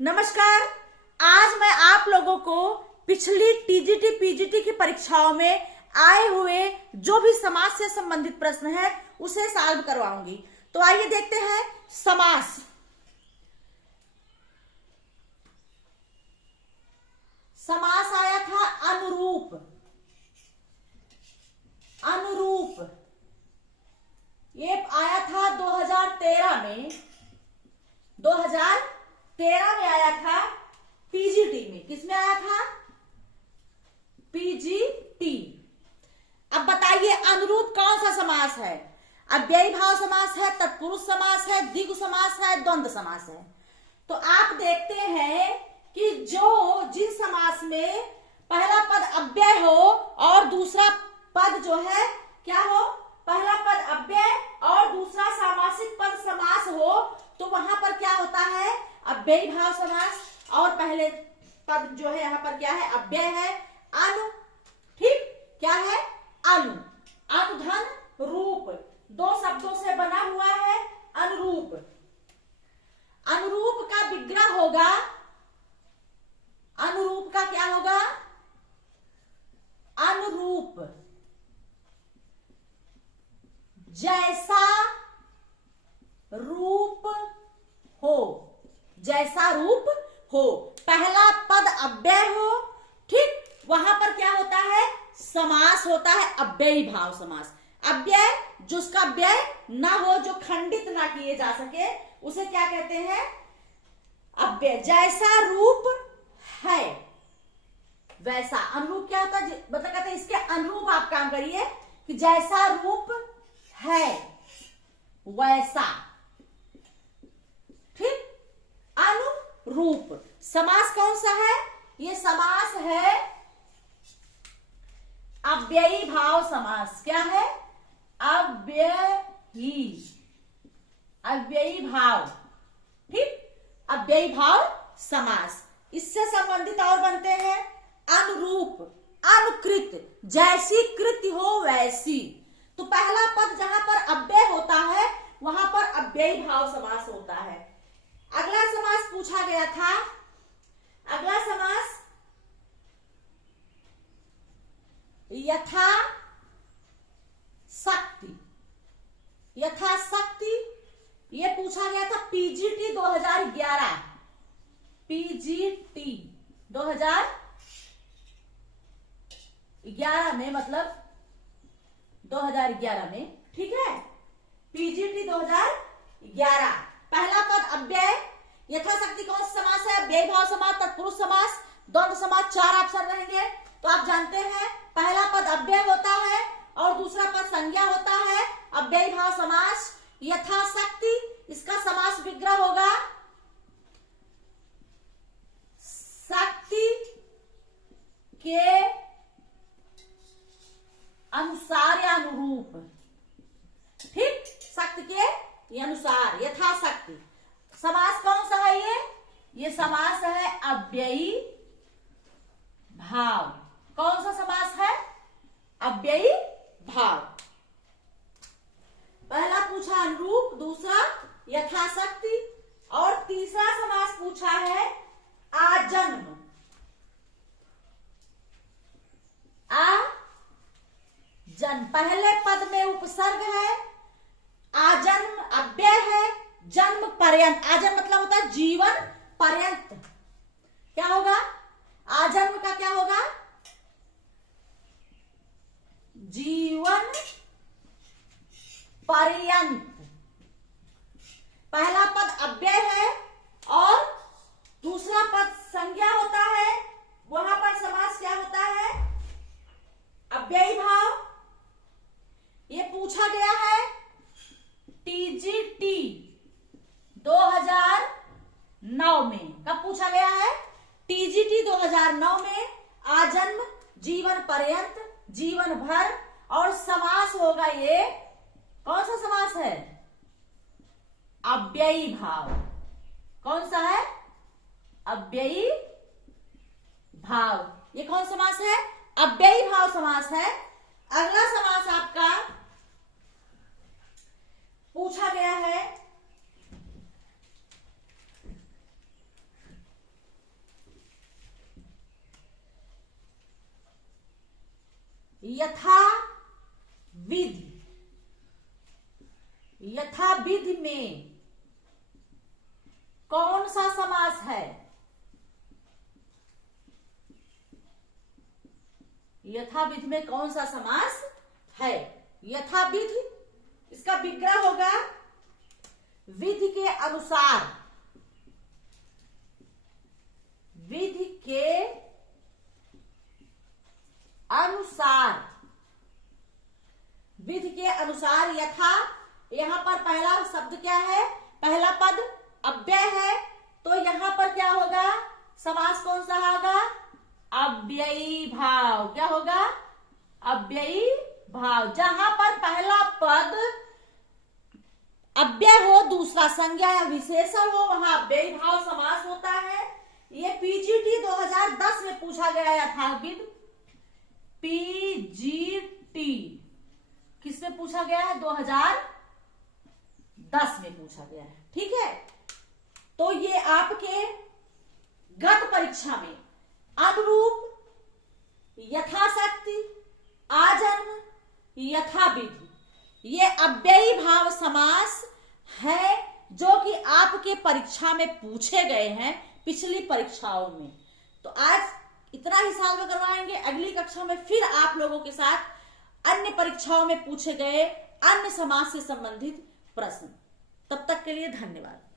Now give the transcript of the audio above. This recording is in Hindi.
नमस्कार। आज मैं आप लोगों को पिछली टीजीटी पीजीटी की परीक्षाओं में आए हुए जो भी समास से संबंधित प्रश्न है उसे सॉल्व करवाऊंगी। तो आइए देखते हैं समास। समास आया था अनुरूप। अनुरूप ये आया था 2013 में। 2013 में आया था पीजीटी में। किसमें आया था? पीजीटी। अब बताइए अनुरूप कौन सा समास है? अव्ययी भाव समास है, तत्पुरुष समास है, द्विगु समास है, द्वंद्व समास है। तो आप देखते हैं कि जिन समास में पहला पद अव्यय हो और दूसरा पद जो है क्या हो, पहला पद अव्यय और दूसरा सामासिक पद समास हो, तो वहां पर क्या होता है? अव्ययी भाव समास। और पहले पद जो है यहां पर क्या है? अव्यय है, अनु। ठीक, क्या है? अनु। अनुधन रूप, दो शब्दों से बना हुआ है अनुरूप। अनुरूप का विग्रह होगा, अनुरूप का क्या होगा? अनुरूप जैसा रूप हो, जैसा रूप हो। पहला पद अव्यय हो, ठीक, वहां पर क्या होता है? समास होता है अव्ययी भाव समास। अव्यय जिसका व्यय ना हो, जो खंडित ना किए जा सके, उसे क्या कहते हैं? अव्यय। जैसा रूप है वैसा। अनुरूप क्या होता है? मतलब कहते हैं इसके अनुरूप आप काम करिए कि जैसा रूप है वैसा। ठीक, अनुरूप। समास कौन सा है? ये समास है अव्ययी भाव समास। क्या है? अव्ययी, अव्ययी भाव। ठीक, अव्ययी भाव समास। इससे संबंधित और बनते हैं अनुरूप, अनुकृत, जैसी कृति हो वैसी। तो पहला पद जहां पर अव्यय होता है वहां पर अव्ययी भाव समास होता है। अगला समास पूछा गया था, अगला समास यथा शक्ति। यथा शक्ति ये पूछा गया था पीजीटी 2011। पीजीटी 2011 में, मतलब 2011 में। ठीक है, पीजीटी 2011। पहला पद अव्यय, यथाशक्ति कौन सा समास है? अव्ययी भाव समास, तत्पुरुष समास, द्वंद्व समास। 4 ऑप्शन रहेंगे। तो आप जानते हैं पहला पद अव्यय होता है और दूसरा पद संज्ञा होता है। अव्ययी भाव समास यथाशक्ति, इसका समास विग्रह होगा शक्ति के अनुसार या अनुरूप। ठीक, शक्ति के अनुसार, यथाशक्ति। समास कौन सा है ये समास है अव्ययी भाव। कौन सा समास है? अव्ययी भाव। पहला पूछा अनुरूप, दूसरा यथाशक्ति, और तीसरा समास पूछा है आजन्म। जन्म, पहले पद में उपसर्ग है, आजन्म अव्यय है, जन्म पर्यंत। आजन्म मतलब होता है जीवन पर्यंत। क्या होगा? आजन्म का क्या होगा? जीवन पर्यंत। पहला पद अव्यय है और दूसरा पद संज्ञा होता है, वहां पर समास क्या होता है? अव्ययी भाव। ये पूछा गया है टीजीटी 2009 में। कब पूछा गया है? टीजीटी 2009 में। आजन्म, जीवन पर्यंत, जीवन भर, और समास होगा ये कौन सा समास है? अव्ययी भाव। कौन सा है? अव्ययी भाव। ये कौन समास है? अव्ययी भाव समास है। अगला समास आपका पूछा गया है में कौन सा समास है? यथाविधि में कौन सा समास है? यथाविधि, इसका विग्रह होगा विधि के अनुसार। विधि के अनुसार, विधि के अनुसार यथा, यहां पर पहला शब्द क्या है? पहला पद अव्यय है, तो यहां पर क्या होगा? समास कौन सा होगा? अव्ययी भाव। क्या होगा? अव्ययी भाव। जहां पर पहला पद अव्यय हो, दूसरा संज्ञा या विशेषण हो, वहां अव्ययी भाव समास होता है। ये पीजीटी 2010 में पूछा गया यथाविधि। पीजीटी किसमें पूछा गया है? 2010 में पूछा गया है। ठीक है, तो ये आपके गत परीक्षा में अनुरूप, यथाशक्ति, आजन्म, यथाविधि, ये अव्ययी भाव समास है जो कि आपके परीक्षा में पूछे गए हैं पिछली परीक्षाओं में। तो आज इतना ही सॉल्व करवाएंगे। अगली कक्षा में फिर आप लोगों के साथ अन्य परीक्षाओं में पूछे गए अन्य समास से संबंधित प्रश्न। तब तक के लिए धन्यवाद।